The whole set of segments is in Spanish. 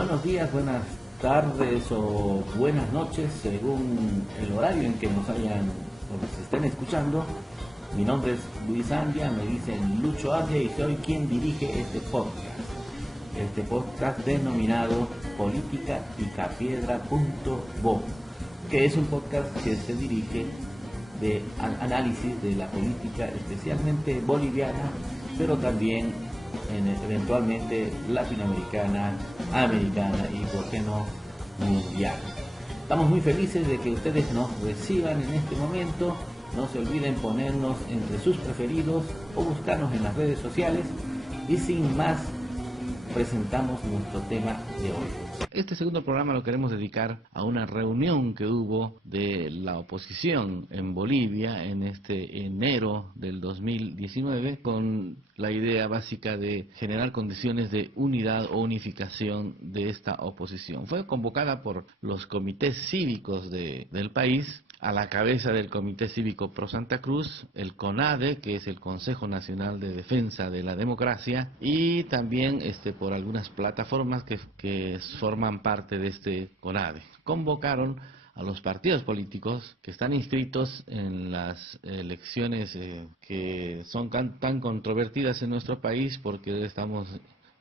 Buenos días, buenas tardes o buenas noches, según el horario en que nos hayan o nos estén escuchando. Mi nombre es Luis Andia, me dicen Lucho Andia y soy quien dirige este podcast denominado politicapicapiedra.bo, que es un podcast que se dirige de análisis de la política, especialmente boliviana, pero también eventualmente latinoamericana, americana y, por qué no, mundial. Estamos muy felices de que ustedes nos reciban en este momento. No se olviden ponernos entre sus preferidos o buscarnos en las redes sociales. Y sin más, presentamos nuestro tema de hoy. Este segundo programa lo queremos dedicar a una reunión que hubo de la oposición en Bolivia en este enero del 2019, con la idea básica de generar condiciones de unidad o unificación de esta oposición. Fue convocada por los comités cívicos del país, a la cabeza del Comité Cívico Pro Santa Cruz, el CONADE, que es el Consejo Nacional de Defensa de la Democracia, y también por algunas plataformas que forman parte de este CONADE. Convocaron a los partidos políticos que están inscritos en las elecciones que son tan controvertidas en nuestro país, porque estamos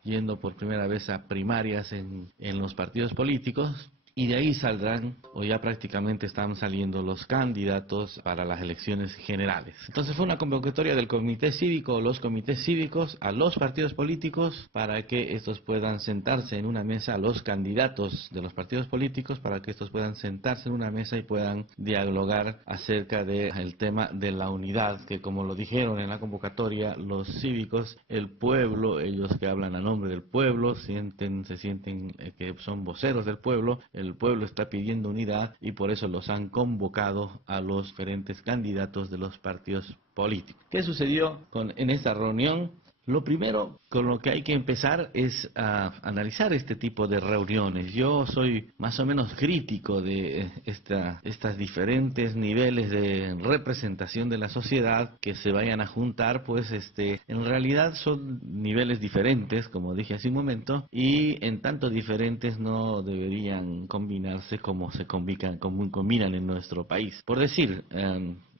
yendo por primera vez a primarias en los partidos políticos. Y de ahí saldrán, o ya prácticamente están saliendo, los candidatos para las elecciones generales. Entonces fue una convocatoria del comité cívico, los comités cívicos, a los partidos políticos, para que estos puedan sentarse en una mesa, a los candidatos de los partidos políticos, para que estos puedan sentarse en una mesa y puedan dialogar acerca del tema de la unidad, que como lo dijeron en la convocatoria, los cívicos, el pueblo, ellos que hablan a nombre del pueblo, se sienten que son voceros del pueblo. El pueblo está pidiendo unidad y por eso los han convocado a los diferentes candidatos de los partidos políticos. ¿Qué sucedió en esta reunión? Lo primero con lo que hay que empezar es a analizar este tipo de reuniones. Yo soy más o menos crítico de estas diferentes niveles de representación de la sociedad que se vayan a juntar, pues en realidad son niveles diferentes, como dije hace un momento, y en tanto diferentes no deberían combinarse como se combinan en nuestro país. Por decir,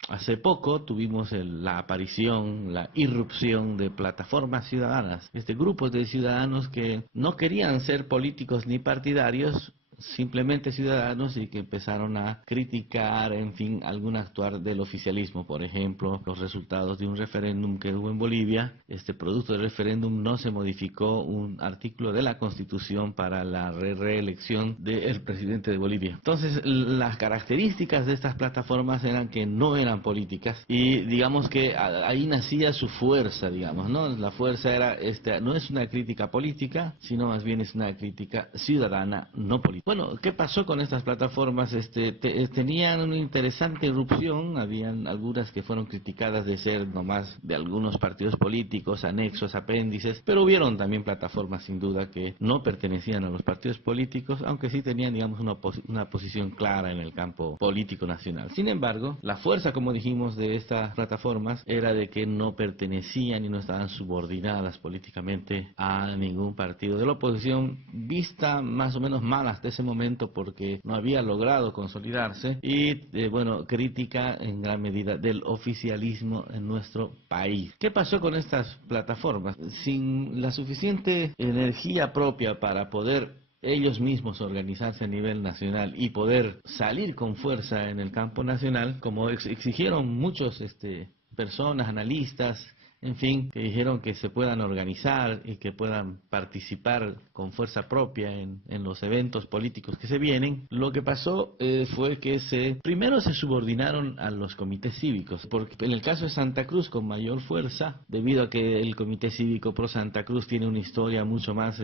hace poco tuvimos la irrupción de plataformas ciudadanas, grupos de ciudadanos que no querían ser políticos ni partidarios, simplemente ciudadanos, y que empezaron a criticar, en fin, algún actuar del oficialismo. Por ejemplo, los resultados de un referéndum que hubo en Bolivia. Producto del referéndum no se modificó un artículo de la Constitución para la reelección del presidente de Bolivia. Entonces, las características de estas plataformas eran que no eran políticas, y digamos que ahí nacía su fuerza, digamos, ¿no? La fuerza era, no es una crítica política, sino más bien es una crítica ciudadana, no política. Bueno, ¿qué pasó con estas plataformas? Tenían una interesante irrupción. Habían algunas que fueron criticadas de ser nomás de algunos partidos políticos, anexos, apéndices, pero hubieron también plataformas sin duda que no pertenecían a los partidos políticos, aunque sí tenían, digamos, una posición clara en el campo político nacional. Sin embargo, la fuerza, como dijimos, de estas plataformas era de que no pertenecían y no estaban subordinadas políticamente a ningún partido de la oposición, vista más o menos mal hasta ese momento porque no había logrado consolidarse, y crítica en gran medida del oficialismo en nuestro país. ¿Qué pasó con estas plataformas? Sin la suficiente energía propia para poder ellos mismos organizarse a nivel nacional y poder salir con fuerza en el campo nacional, como exigieron muchos personas, analistas, en fin, que dijeron que se puedan organizar y que puedan participar con fuerza propia en los eventos políticos que se vienen. Lo que pasó fue que primero se subordinaron a los comités cívicos, porque en el caso de Santa Cruz con mayor fuerza, debido a que el Comité Cívico Pro Santa Cruz tiene una historia mucho más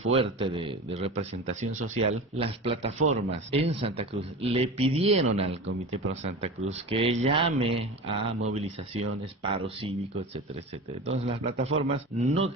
fuerte de representación social. Las plataformas en Santa Cruz le pidieron al Comité Pro Santa Cruz que llame a movilizaciones, paros cívicos, político, etcétera, etcétera. Entonces las plataformas no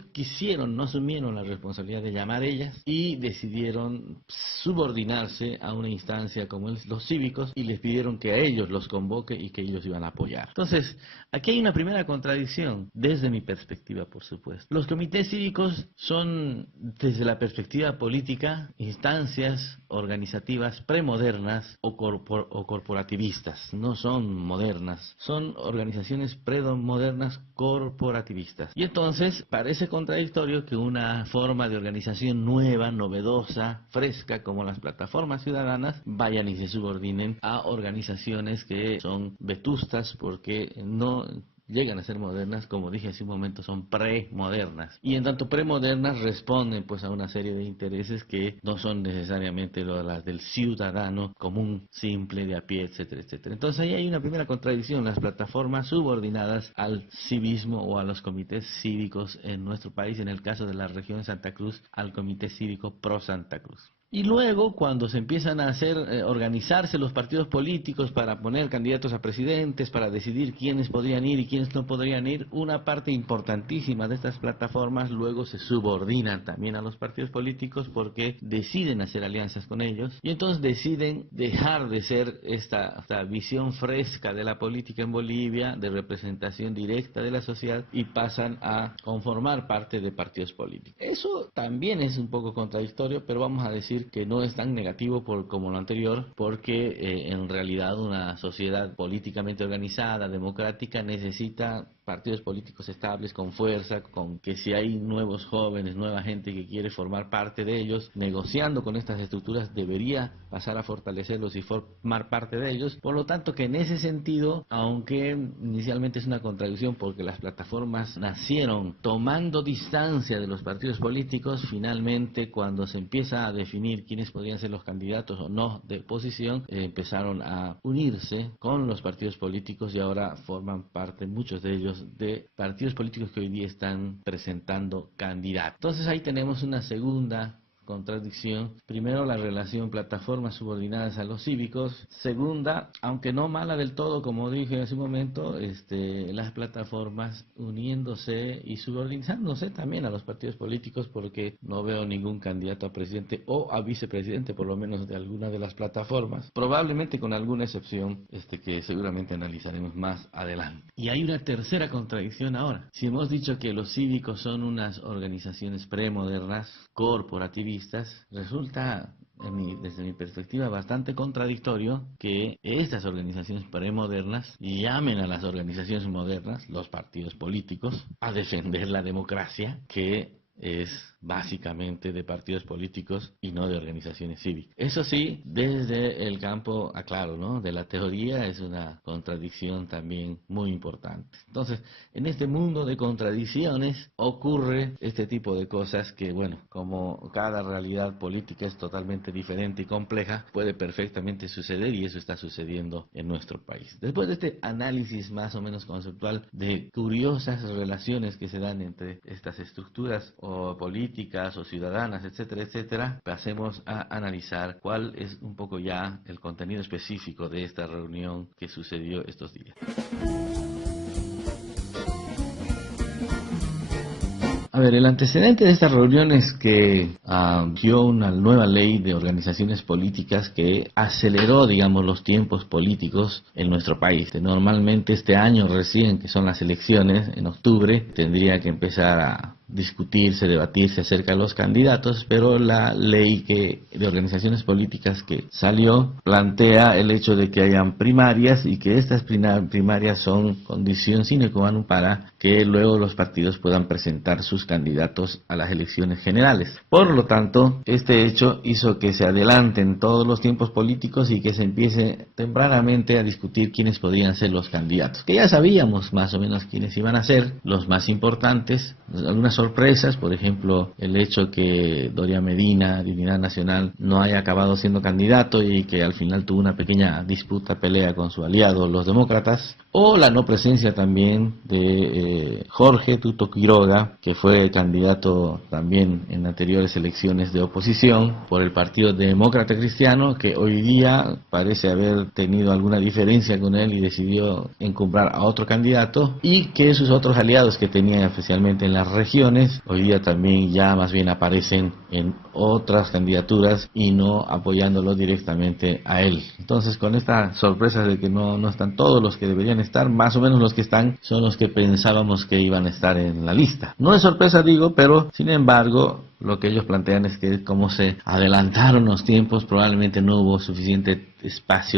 asumieron la responsabilidad de llamar ellas y decidieron subordinarse a una instancia como los cívicos y les pidieron que a ellos los convoque y que ellos iban a apoyar. Entonces, aquí hay una primera contradicción, desde mi perspectiva, por supuesto. Los comités cívicos son, desde la perspectiva política, instancias organizativas premodernas o corporativistas. No son modernas, son organizaciones premodernas corporativistas. Y entonces parece contradictorio que una forma de organización nueva, novedosa, fresca, como las plataformas ciudadanas, vayan y se subordinen a organizaciones que son vetustas porque no llegan a ser modernas, como dije hace un momento, son premodernas. Y en tanto premodernas responden pues a una serie de intereses que no son necesariamente las del ciudadano común, simple, de a pie, etcétera, etcétera. Entonces ahí hay una primera contradicción, las plataformas subordinadas al civismo o a los comités cívicos en nuestro país, en el caso de la región de Santa Cruz, al Comité Cívico Pro Santa Cruz. Y luego, cuando se empiezan a organizarse los partidos políticos para poner candidatos a presidentes, para decidir quiénes podrían ir y quiénes no podrían ir, una parte importantísima de estas plataformas luego se subordinan también a los partidos políticos porque deciden hacer alianzas con ellos y entonces deciden dejar de ser esta visión fresca de la política en Bolivia, de representación directa de la sociedad, y pasan a conformar parte de partidos políticos. Eso también es un poco contradictorio, pero vamos a decir que no es tan negativo como lo anterior, porque en realidad una sociedad políticamente organizada, democrática, necesita partidos políticos estables, con fuerza, con que si hay nuevos jóvenes, nueva gente que quiere formar parte de ellos, negociando con estas estructuras, debería pasar a fortalecerlos y formar parte de ellos. Por lo tanto, que en ese sentido, aunque inicialmente es una contradicción porque las plataformas nacieron tomando distancia de los partidos políticos, finalmente cuando se empieza a definir quiénes podrían ser los candidatos o no de oposición, empezaron a unirse con los partidos políticos y ahora forman parte, muchos de ellos, de partidos políticos que hoy día están presentando candidatos. Entonces ahí tenemos una segunda contradicción. Primero, la relación plataformas subordinadas a los cívicos. Segunda, aunque no mala del todo, como dije hace un momento, las plataformas uniéndose y subordinándose también a los partidos políticos, porque no veo ningún candidato a presidente o a vicepresidente, por lo menos de alguna de las plataformas, probablemente con alguna excepción que seguramente analizaremos más adelante. Y hay una tercera contradicción ahora. Si hemos dicho que los cívicos son unas organizaciones premodernas, corporativistas, resulta, desde mi perspectiva, bastante contradictorio que estas organizaciones premodernas llamen a las organizaciones modernas, los partidos políticos, a defender la democracia, que es básicamente de partidos políticos y no de organizaciones cívicas. Eso sí, desde el campo, aclaro, ¿no?, de la teoría, es una contradicción también muy importante. Entonces, en este mundo de contradicciones ocurre este tipo de cosas que, bueno, como cada realidad política es totalmente diferente y compleja, puede perfectamente suceder, y eso está sucediendo en nuestro país. Después de este análisis más o menos conceptual de curiosas relaciones que se dan entre estas estructuras o políticas o ciudadanas, etcétera, etcétera, pasemos a analizar cuál es un poco ya el contenido específico de esta reunión que sucedió estos días. A ver, el antecedente de estas reuniones que dio una nueva ley de organizaciones políticas que aceleró, digamos, los tiempos políticos en nuestro país. Normalmente este año recién, que son las elecciones, en octubre, tendría que empezar a discutirse, debatirse acerca de los candidatos, pero la ley de organizaciones políticas que salió plantea el hecho de que hayan primarias y que estas primarias son condición sine qua non para que luego los partidos puedan presentar sus candidatos a las elecciones generales. Por lo tanto, este hecho hizo que se adelanten todos los tiempos políticos y que se empiece tempranamente a discutir quiénes podrían ser los candidatos, que ya sabíamos más o menos quiénes iban a ser los más importantes, algunas sorpresas, por ejemplo, el hecho que Doria Medina, de Unidad Nacional, no haya acabado siendo candidato y que al final tuvo una pequeña pelea con su aliado, los demócratas, o la no presencia también de Jorge Tuto Quiroga, que fue candidato también en anteriores elecciones de oposición por el Partido Demócrata Cristiano, que hoy día parece haber tenido alguna diferencia con él y decidió encumbrar a otro candidato, y que sus otros aliados que tenía especialmente en las regiones, hoy día también ya más bien aparecen en otras candidaturas y no apoyándolo directamente a él. Entonces, con esta sorpresa de que no están todos los que deberían estar, más o menos los que están son los que pensábamos que iban a estar en la lista. No es sorpresa, digo, pero sin embargo lo que ellos plantean es que como se adelantaron los tiempos, probablemente no hubo suficiente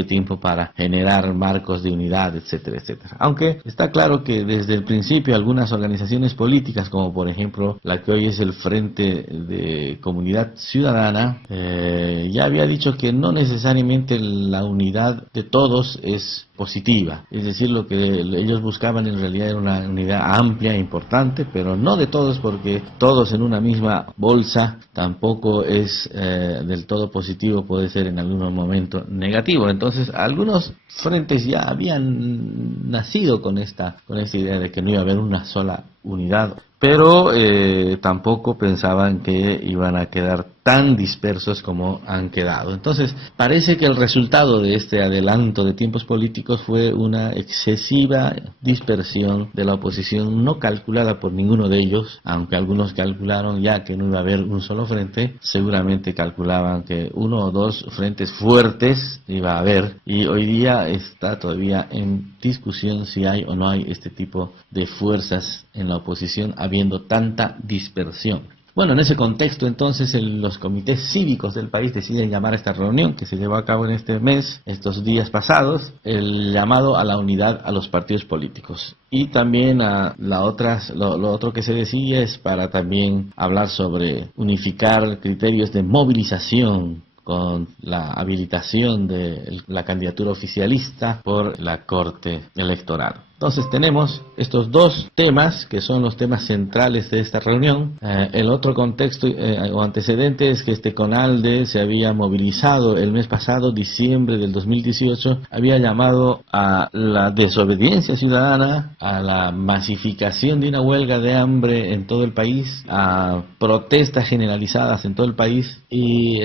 tiempo para generar marcos de unidad, etcétera, etcétera. Aunque está claro que desde el principio algunas organizaciones políticas, como por ejemplo la que hoy es el Frente de Comunidad Ciudadana, ya había dicho que no necesariamente la unidad de todos es positiva. Es decir, lo que ellos buscaban en realidad era una unidad amplia e importante, pero no de todos, porque todos en una misma bolsa tampoco es del todo positivo, puede ser en algún momento negativo. Entonces, algunos frentes ya habían nacido con esta idea de que no iba a haber una sola unidad, pero tampoco pensaban que iban a quedar tan dispersos como han quedado. Entonces, parece que el resultado de este adelanto de tiempos políticos fue una excesiva dispersión de la oposición, no calculada por ninguno de ellos, aunque algunos calcularon ya que no iba a haber un solo frente, seguramente calculaban que uno o dos frentes fuertes iba a haber, y hoy día está todavía en discusión si hay o no hay este tipo de fuerzas en la oposición, habiendo tanta dispersión. Bueno, en ese contexto entonces los comités cívicos del país deciden llamar a esta reunión que se llevó a cabo en este mes, estos días pasados, el llamado a la unidad a los partidos políticos. Y también a lo otro que se decía es para también hablar sobre unificar criterios de movilización con la habilitación de la candidatura oficialista por la Corte Electoral. Entonces tenemos estos dos temas que son los temas centrales de esta reunión. El otro contexto o antecedente es que este CONALDE se había movilizado el mes pasado, diciembre del 2018, había llamado a la desobediencia ciudadana, a la masificación de una huelga de hambre en todo el país, a protestas generalizadas en todo el país, y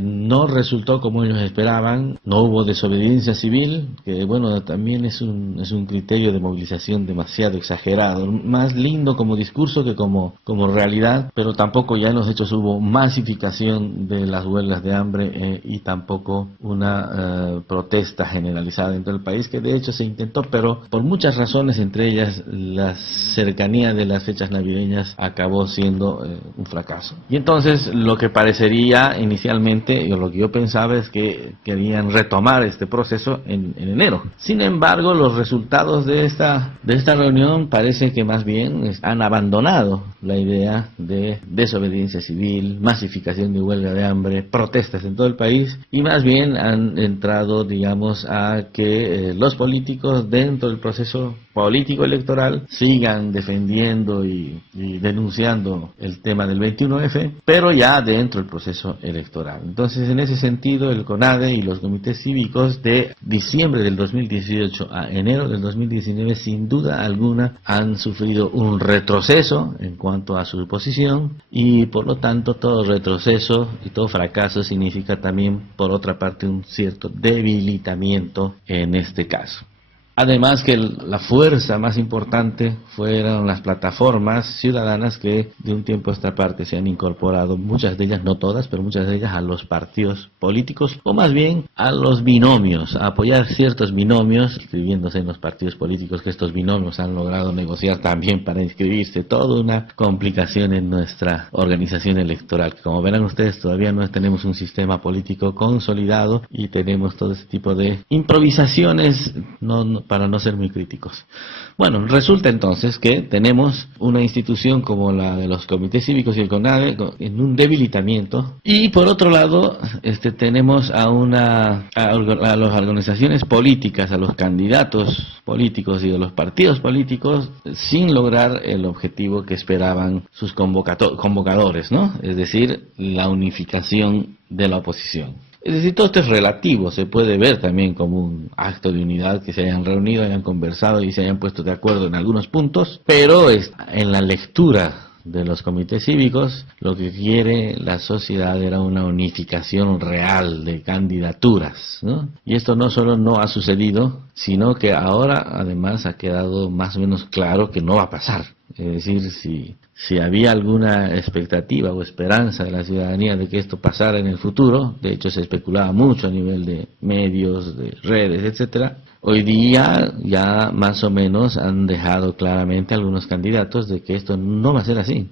no resultó como ellos esperaban. No hubo desobediencia civil, que bueno, también es un criterio de movilización demasiado exagerado, más lindo como discurso que como realidad, pero tampoco ya en los hechos hubo masificación de las huelgas de hambre y tampoco una protesta generalizada dentro del país, que de hecho se intentó, pero por muchas razones, entre ellas la cercanía de las fechas navideñas, acabó siendo un fracaso. Y entonces lo que parecería inicialmente, o lo que yo pensaba, es que querían retomar este proceso en enero. Sin embargo, los resultados de esta reunión parece que más bien han abandonado la idea de desobediencia civil, masificación de huelga de hambre, protestas en todo el país, y más bien han entrado, digamos, a que los políticos dentro del proceso político electoral sigan defendiendo y denunciando el tema del 21F, pero ya dentro del proceso electoral. Entonces, en ese sentido, el CONADE y los comités cívicos de diciembre del 2018 a enero del 2019, sin duda alguna, han sufrido un retroceso en cuanto a su posición, y por lo tanto todo retroceso y todo fracaso significa también, por otra parte, un cierto debilitamiento en este caso. Además que la fuerza más importante fueron las plataformas ciudadanas que de un tiempo a esta parte se han incorporado, muchas de ellas, no todas, pero muchas de ellas, a los partidos políticos, o más bien a los binomios, a apoyar ciertos binomios, inscribiéndose en los partidos políticos, que estos binomios han logrado negociar también para inscribirse. Toda una complicación en nuestra organización electoral. Como verán ustedes, todavía no tenemos un sistema político consolidado y tenemos todo este tipo de improvisaciones, no para no ser muy críticos. Bueno, resulta entonces que tenemos una institución como la de los comités cívicos y el CONADE en un debilitamiento, y por otro lado tenemos a las organizaciones políticas, a los candidatos políticos y de los partidos políticos sin lograr el objetivo que esperaban sus convocadores, ¿no? Es decir, la unificación de la oposición. Es decir, todo esto es relativo, se puede ver también como un acto de unidad, que se hayan reunido, hayan conversado y se hayan puesto de acuerdo en algunos puntos, pero en la lectura de los comités cívicos, lo que quiere la sociedad era una unificación real de candidaturas, ¿no? Y esto no solo no ha sucedido, sino que ahora además ha quedado más o menos claro que no va a pasar. Es decir, si había alguna expectativa o esperanza de la ciudadanía de que esto pasara en el futuro, de hecho se especulaba mucho a nivel de medios, de redes, etcétera, hoy día ya más o menos han dejado claramente algunos candidatos de que esto no va a ser así.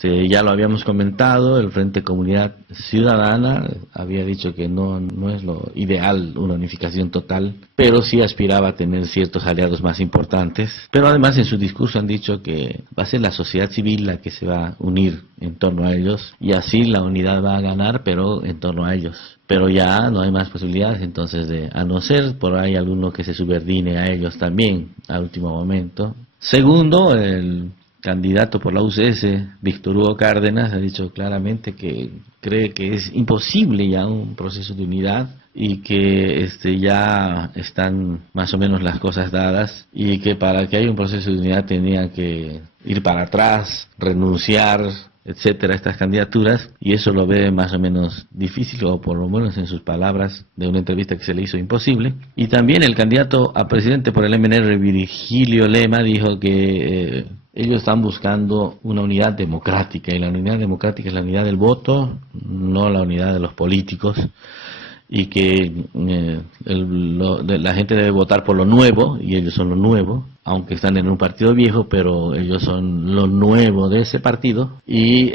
Ya lo habíamos comentado, el Frente Comunidad Ciudadana había dicho que no es lo ideal una unificación total, pero sí aspiraba a tener ciertos aliados más importantes. Pero además en su discurso han dicho que va a ser la sociedad civil la que se va a unir en torno a ellos, y así la unidad va a ganar, pero en torno a ellos. Pero ya no hay más posibilidades entonces a no ser por ahí alguno que se subordine a ellos también al último momento. Segundo, el candidato por la UCS, Víctor Hugo Cárdenas, ha dicho claramente que cree que es imposible ya un proceso de unidad y que ya están más o menos las cosas dadas, y que para que haya un proceso de unidad tenía que ir para atrás, renunciar, etcétera, estas candidaturas, y eso lo ve más o menos difícil, o por lo menos en sus palabras de una entrevista que se le hizo imposible. Y también el candidato a presidente por el MNR, Virgilio Lema, dijo que ellos están buscando una unidad democrática, y la unidad democrática es la unidad del voto, no la unidad de los políticos, y que la gente debe votar por lo nuevo, y ellos son lo nuevo, aunque están en un partido viejo, pero ellos son lo nuevo de ese partido, y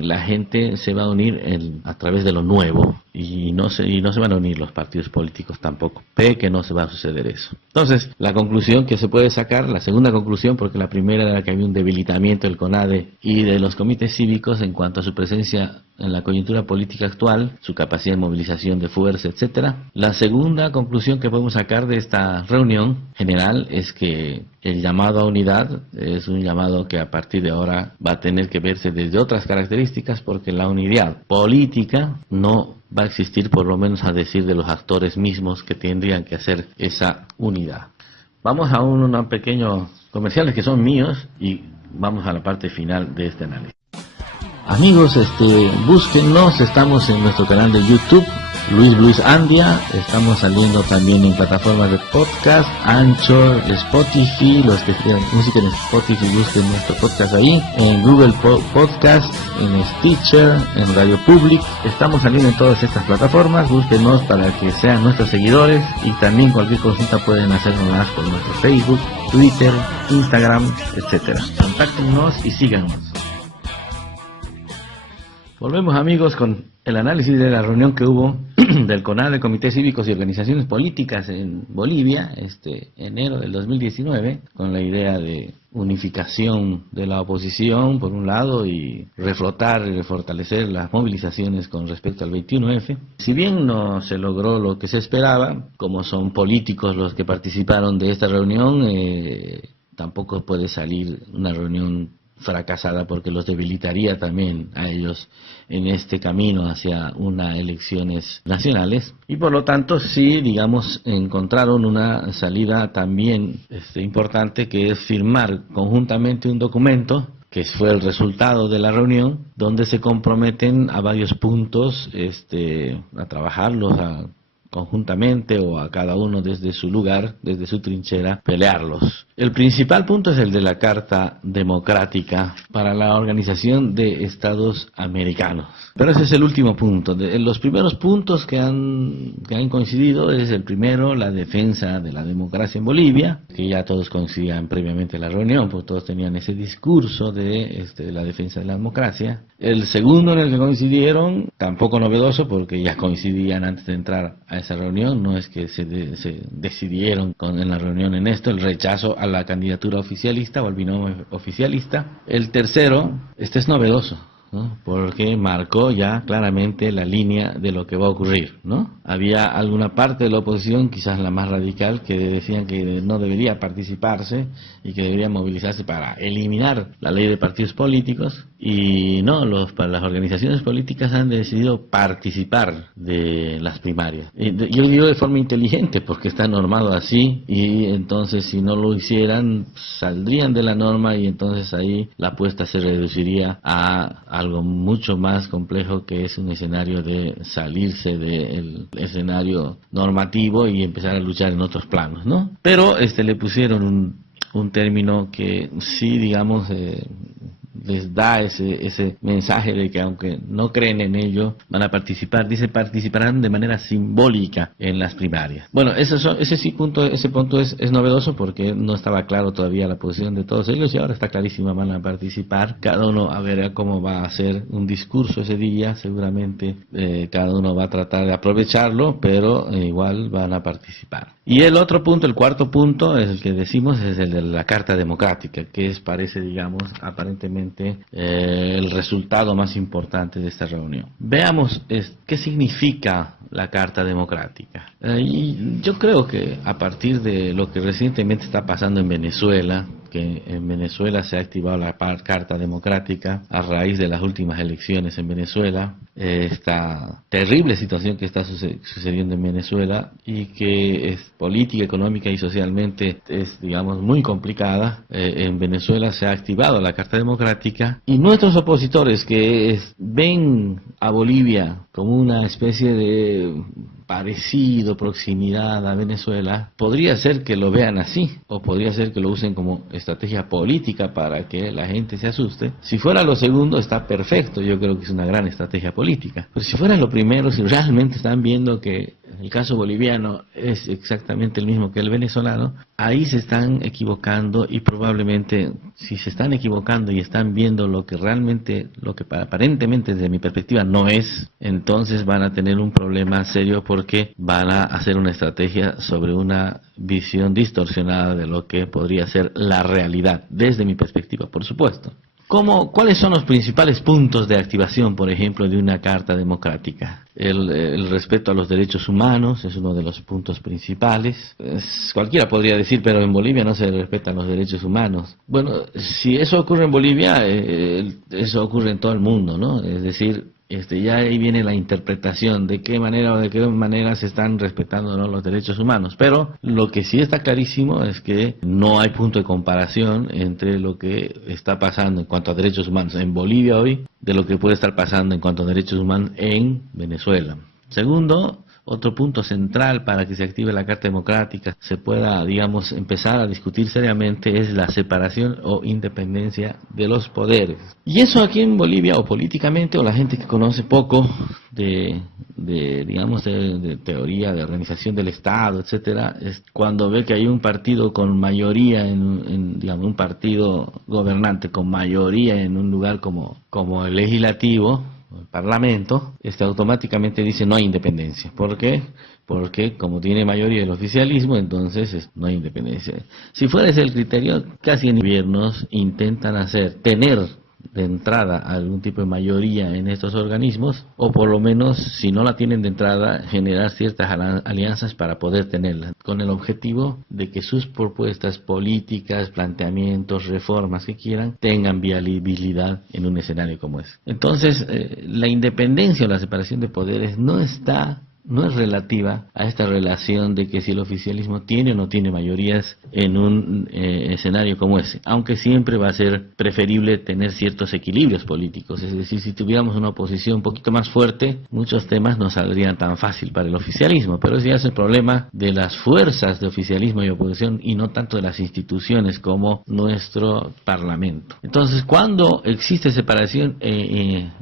la gente se va a unir a través de lo nuevo, y no se van a unir los partidos políticos tampoco. Ve que no se va a suceder eso. Entonces, la conclusión que se puede sacar, la segunda conclusión, porque la primera era que había un debilitamiento del CONADE y de los comités cívicos en cuanto a su presencia en la coyuntura política actual, su capacidad de movilización de fuerza, etcétera. La segunda conclusión que podemos sacar de esta reunión general es que el llamado a unidad es un llamado que a partir de ahora va a tener que verse desde otras características, porque la unidad política no va a existir, por lo menos a decir de los actores mismos que tendrían que hacer esa unidad. Vamos a unos pequeños comerciales que son míos y vamos a la parte final de este análisis. Amigos, búsquennos, estamos en nuestro canal de YouTube, Luis Andia, estamos saliendo también en plataformas de podcast, Anchor, Spotify, los que quieran música en Spotify, busquen nuestro podcast ahí, en Google Podcast, en Stitcher, en Radio Public, estamos saliendo en todas estas plataformas, búsquenos para que sean nuestros seguidores, y también cualquier consulta pueden hacernos por nuestro Facebook, Twitter, Instagram, etcétera. Contáctenos y síganos. Volvemos, amigos, con el análisis de la reunión que hubo del CONADE, Comités Cívicos y Organizaciones Políticas en Bolivia, enero del 2019, con la idea de unificación de la oposición, por un lado, y reflotar y fortalecer las movilizaciones con respecto al 21F. Si bien no se logró lo que se esperaba, como son políticos los que participaron de esta reunión, tampoco puede salir una reunión fracasada, porque los debilitaría también a ellos en este camino hacia unas elecciones nacionales, y por lo tanto sí, digamos, encontraron una salida también importante, que es firmar conjuntamente un documento que fue el resultado de la reunión, donde se comprometen a varios puntos a trabajarlos conjuntamente, o a cada uno desde su lugar, desde su trinchera, pelearlos. El principal punto es el de la Carta Democrática para la Organización de Estados Americanos. Pero ese es el último punto. Los primeros puntos que han coincidido es el primero, la defensa de la democracia en Bolivia, que ya todos coincidían previamente en la reunión, pues todos tenían ese discurso de la defensa de la democracia. El segundo en el que coincidieron, tampoco novedoso, porque ya coincidían antes de entrar a a esa reunión, no es que se decidieron en la reunión en esto, el rechazo a la candidatura oficialista o al binomio oficialista. El tercero, este es novedoso, ¿no? Porque marcó ya claramente la línea de lo que va a ocurrir, ¿no? Había alguna parte de la oposición, quizás la más radical, que decían que no debería participarse y que debería movilizarse para eliminar la ley de partidos políticos, y no, las organizaciones políticas han decidido participar de las primarias. Yo digo de forma inteligente porque está normado así, y entonces si no lo hicieran saldrían de la norma, y entonces ahí la apuesta se reduciría a algo mucho más complejo, que es un escenario de salirse del escenario normativo y empezar a luchar en otros planos, ¿no? Pero le pusieron un término que sí, digamos, les da ese mensaje de que aunque no creen en ello, van a participar. Dice, participarán de manera simbólica en las primarias. Bueno, ese punto es novedoso porque no estaba claro todavía la posición de todos ellos, y ahora está clarísima, van a participar. Cada uno a ver cómo va a hacer un discurso ese día, seguramente cada uno va a tratar de aprovecharlo, pero igual van a participar. Y el otro punto, el cuarto punto, es el que decimos, es el de la Carta Democrática, que parece, digamos, aparentemente el resultado más importante de esta reunión. Veamos qué significa la Carta Democrática. Y yo creo que a partir de lo que recientemente está pasando en Venezuela, que en Venezuela se ha activado la Carta Democrática a raíz de las últimas elecciones en Venezuela, esta terrible situación que está sucediendo en Venezuela, y que es política, económica y socialmente es, digamos, muy complicada. En Venezuela se ha activado la Carta Democrática, y nuestros opositores que ven a Bolivia como una especie de parecido, proximidad a Venezuela, podría ser que lo vean así, o podría ser que lo usen como estrategia política para que la gente se asuste. Si fuera lo segundo, está perfecto, yo creo que es una gran estrategia política. Pero si fuera lo primero, si realmente están viendo que el caso boliviano es exactamente el mismo que el venezolano, ahí se están equivocando, y probablemente, si se están equivocando y están viendo lo que aparentemente desde mi perspectiva no es, entonces van a tener un problema serio, porque van a hacer una estrategia sobre una visión distorsionada de lo que podría ser la realidad, desde mi perspectiva, por supuesto. ¿Cuáles son los principales puntos de activación, por ejemplo, de una Carta Democrática? El respeto a los derechos humanos es uno de los puntos principales. Cualquiera podría decir, pero en Bolivia no se respetan los derechos humanos. Bueno, si eso ocurre en Bolivia, eso ocurre en todo el mundo, ¿no? Es decir, ya ahí viene la interpretación de qué manera se están respetando, ¿no?, los derechos humanos. Pero lo que sí está clarísimo es que no hay punto de comparación entre lo que está pasando en cuanto a derechos humanos en Bolivia hoy de lo que puede estar pasando en cuanto a derechos humanos en Venezuela. Segundo, otro punto central para que se active la Carta Democrática, se pueda, digamos, empezar a discutir seriamente, es la separación o independencia de los poderes. Y eso aquí en Bolivia, o políticamente, o la gente que conoce poco de teoría de organización del Estado, etcétera, es cuando ve que hay un partido con mayoría un partido gobernante con mayoría en un lugar como el legislativo, el Parlamento, automáticamente dice no hay independencia. ¿Por qué? Porque como tiene mayoría el oficialismo, entonces no hay independencia. Si fuera ese el criterio, casi en gobiernos intentan tener de entrada algún tipo de mayoría en estos organismos, o por lo menos, si no la tienen de entrada, generar ciertas alianzas para poder tenerla, con el objetivo de que sus propuestas políticas, planteamientos, reformas que quieran, tengan viabilidad en un escenario como ese. Entonces, la independencia o la separación de poderes no es relativa a esta relación de que si el oficialismo tiene o no tiene mayorías en un escenario como ese, aunque siempre va a ser preferible tener ciertos equilibrios políticos. Es decir, si tuviéramos una oposición un poquito más fuerte, muchos temas no saldrían tan fácil para el oficialismo, pero ese ya es el problema de las fuerzas de oficialismo y oposición, y no tanto de las instituciones como nuestro Parlamento. Entonces, cuando existe separación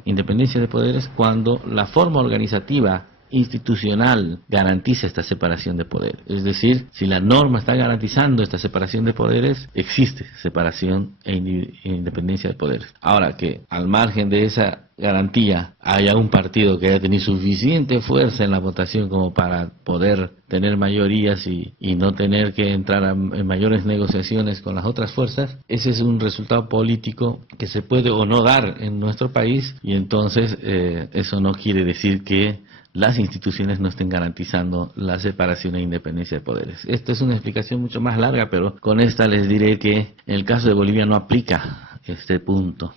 independencia de poderes, cuando la forma organizativa institucional garantiza esta separación de poderes. Es decir, si la norma está garantizando esta separación de poderes, existe separación e independencia de poderes. Ahora, que al margen de esa garantía haya un partido que haya tenido suficiente fuerza en la votación como para poder tener mayorías y no tener que entrar en mayores negociaciones con las otras fuerzas, ese es un resultado político que se puede o no dar en nuestro país, y entonces eso no quiere decir que las instituciones no estén garantizando la separación e independencia de poderes. Esta es una explicación mucho más larga, pero con esta les diré que en el caso de Bolivia no aplica este punto,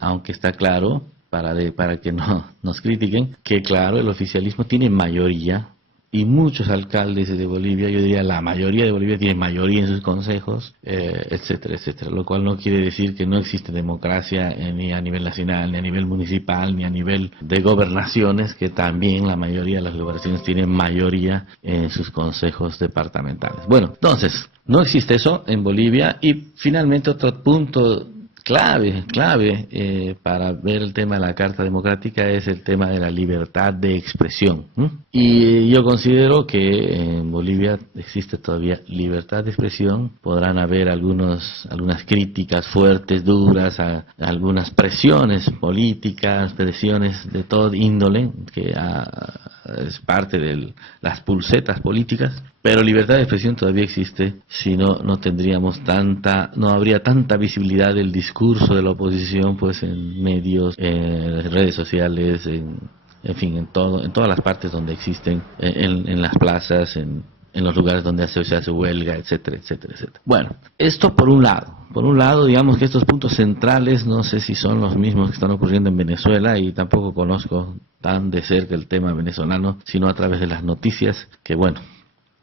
aunque está claro, para que no nos critiquen, que claro, el oficialismo tiene mayoría, y muchos alcaldes de Bolivia, yo diría la mayoría de Bolivia, tiene mayoría en sus consejos, etcétera, etcétera, lo cual no quiere decir que no existe democracia ni a nivel nacional, ni a nivel municipal, ni a nivel de gobernaciones, que también la mayoría de las gobernaciones tienen mayoría en sus consejos departamentales. Bueno, entonces, no existe eso en Bolivia. Y finalmente otro punto clave para ver el tema de la Carta Democrática es el tema de la libertad de expresión. Y yo considero que en Bolivia existe todavía libertad de expresión. Podrán haber algunas críticas fuertes, duras, a algunas presiones políticas, presiones de todo índole, que es parte de las pulsetas políticas, pero libertad de expresión todavía existe. Si no, no habría tanta visibilidad del discurso de la oposición, pues en medios, en redes sociales, en fin, en todas las partes donde existen, en las plazas, en los lugares donde se hace huelga, etcétera, etcétera, etcétera. Bueno, esto por un lado. Por un lado, digamos que estos puntos centrales no sé si son los mismos que están ocurriendo en Venezuela, y tampoco conozco tan de cerca el tema venezolano, sino a través de las noticias, que bueno,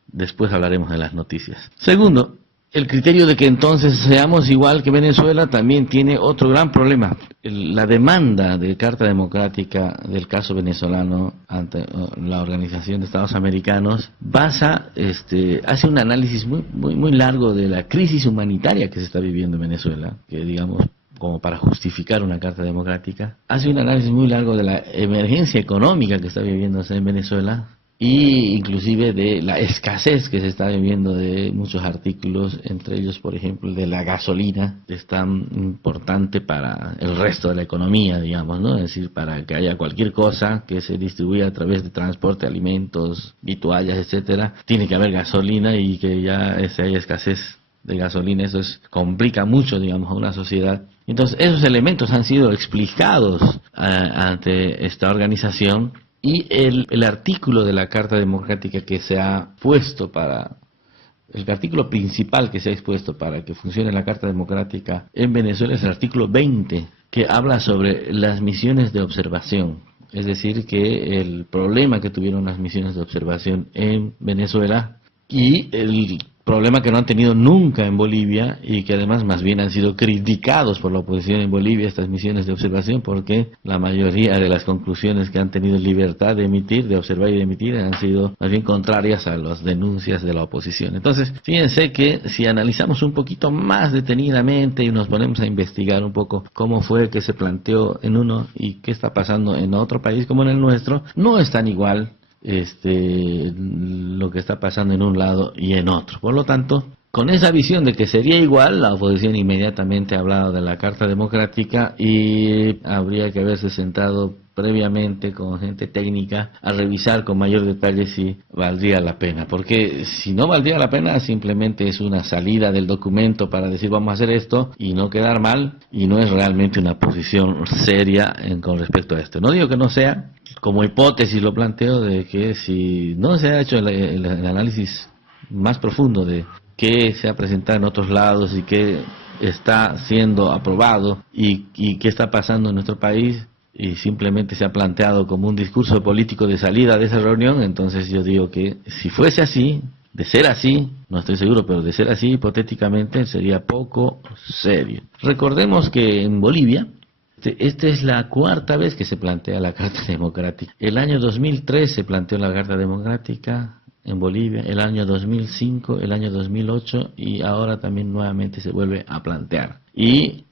después hablaremos de las noticias. Segundo, el criterio de que entonces seamos igual que Venezuela también tiene otro gran problema. La demanda de Carta Democrática del caso venezolano ante la Organización de Estados Americanos hace un análisis muy largo de la crisis humanitaria que se está viviendo en Venezuela, que digamos, como para justificar una Carta Democrática. Hace un análisis muy largo de la emergencia económica que está viviéndose en Venezuela, y inclusive de la escasez que se está viviendo de muchos artículos, entre ellos, por ejemplo, el de la gasolina, que es tan importante para el resto de la economía, digamos, ¿no? Es decir, para que haya cualquier cosa que se distribuya a través de transporte, alimentos, vituallas, etcétera, tiene que haber gasolina, y que ya haya escasez de gasolina, eso complica mucho, digamos, a una sociedad. Entonces, esos elementos han sido explicados ante esta organización. Y el artículo de la Carta Democrática que se ha puesto el artículo principal que se ha expuesto para que funcione la Carta Democrática en Venezuela es el artículo 20, que habla sobre las misiones de observación. Es decir, que el problema que tuvieron las misiones de observación en Venezuela, y el problema que no han tenido nunca en Bolivia, y que además más bien han sido criticados por la oposición en Bolivia, estas misiones de observación, porque la mayoría de las conclusiones que han tenido libertad de emitir, de observar y de emitir, han sido más bien contrarias a las denuncias de la oposición. Entonces, fíjense que si analizamos un poquito más detenidamente y nos ponemos a investigar un poco cómo fue que se planteó en uno y qué está pasando en otro país como en el nuestro, no es tan igual lo que está pasando en un lado y en otro. Por lo tanto, con esa visión de que sería igual, la oposición inmediatamente ha hablado de la Carta Democrática, y habría que haberse sentado previamente con gente técnica a revisar con mayor detalle si valdría la pena, porque si no valdría la pena, simplemente es una salida del documento para decir vamos a hacer esto y no quedar mal, y no es realmente una posición seria con respecto a esto. No digo que no sea, como hipótesis lo planteo, de que si no se ha hecho el análisis más profundo de qué se ha presentado en otros lados y qué está siendo aprobado y qué está pasando en nuestro país, y simplemente se ha planteado como un discurso político de salida de esa reunión, entonces yo digo que si fuese así, de ser así, no estoy seguro, pero de ser así, hipotéticamente, sería poco serio. Recordemos que en Bolivia, esta es la cuarta vez que se plantea la Carta Democrática. El año 2003 se planteó la Carta Democrática en Bolivia, el año 2005, el año 2008, y ahora también nuevamente se vuelve a plantear. Y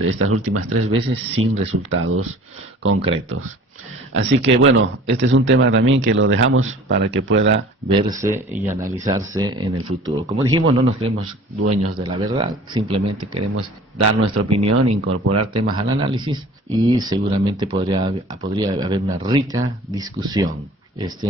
estas últimas 3 veces sin resultados concretos. Así que bueno, este es un tema también que lo dejamos para que pueda verse y analizarse en el futuro. Como dijimos, no nos creemos dueños de la verdad, simplemente queremos dar nuestra opinión, incorporar temas al análisis y seguramente podría haber una rica discusión.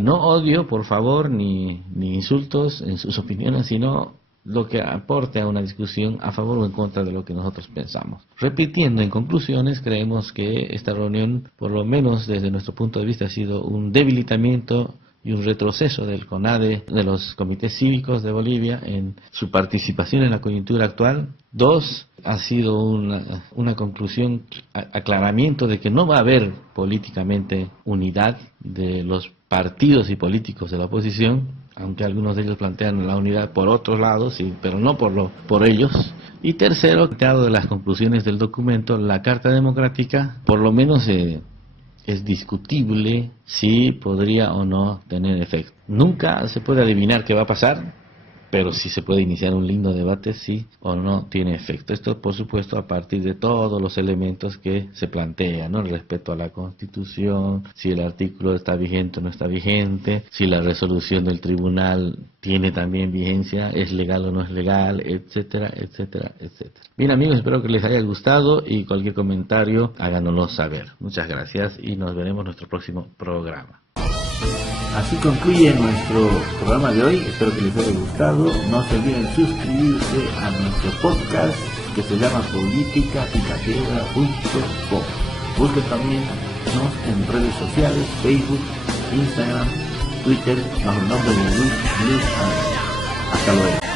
No odio, por favor, ni insultos en sus opiniones, sino lo que aporte a una discusión a favor o en contra de lo que nosotros pensamos. Repitiendo en conclusiones, creemos que esta reunión, por lo menos desde nuestro punto de vista, ha sido un debilitamiento y un retroceso del CONADE, de los comités cívicos de Bolivia en su participación en la coyuntura actual. 2, ha sido una conclusión, aclaramiento de que no va a haber políticamente unidad de los partidos y políticos de la oposición, aunque algunos de ellos plantean la unidad por otros lados, sí, pero no por ellos. Y tercero, dado de las conclusiones del documento, la Carta Democrática, por lo menos es discutible si podría o no tener efecto. Nunca se puede adivinar qué va a pasar, pero sí se puede iniciar un lindo debate si o no tiene efecto. Esto, por supuesto, a partir de todos los elementos que se plantean, ¿no? El respeto a la Constitución, si el artículo está vigente o no está vigente, si la resolución del tribunal tiene también vigencia, es legal o no es legal, etcétera, etcétera, etcétera. Bien, amigos, espero que les haya gustado y cualquier comentario háganoslo saber. Muchas gracias y nos veremos en nuestro próximo programa. Así concluye nuestro programa de hoy, espero que les haya gustado. No se olviden suscribirse a nuestro podcast que se llama politicapicatedra.com. Busquen también en redes sociales, Facebook, Instagram, Twitter, bajo el nombre de Luis Andrés. Hasta luego.